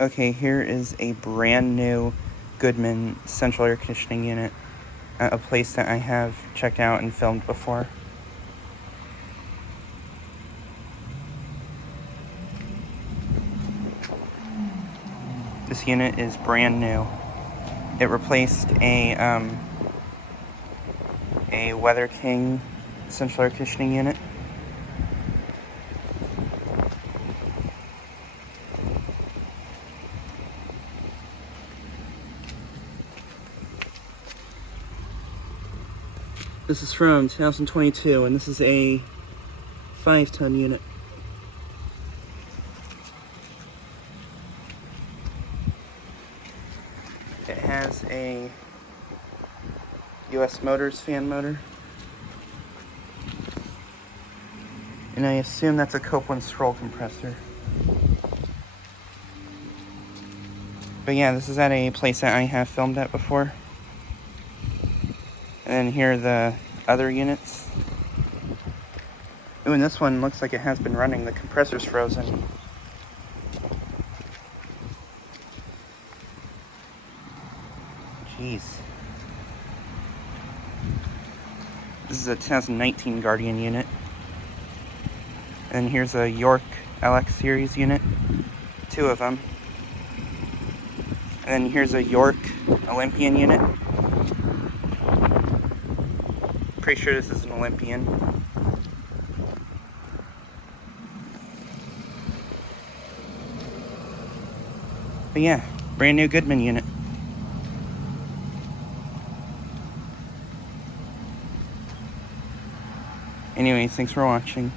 Okay, here is a brand new Goodman central air conditioning unit at a place that I have checked out and filmed before. This unit is brand new. It replaced a Weatherking central air conditioning unit. This is from 2022, and this is a 5-ton unit. It has a US Motors fan motor. And I assume that's a Copeland scroll compressor. But yeah, this is at a place that I have filmed at before. And then here are the other units. Ooh, and this one looks like it has been running. The compressor's frozen. Jeez. This is a 2019 Guardian unit. And here's a York LX series unit. 2 of them. And then here's a York Olympian unit. Pretty sure this is an Olympian. But yeah, brand new Goodman unit. Anyways, thanks for watching.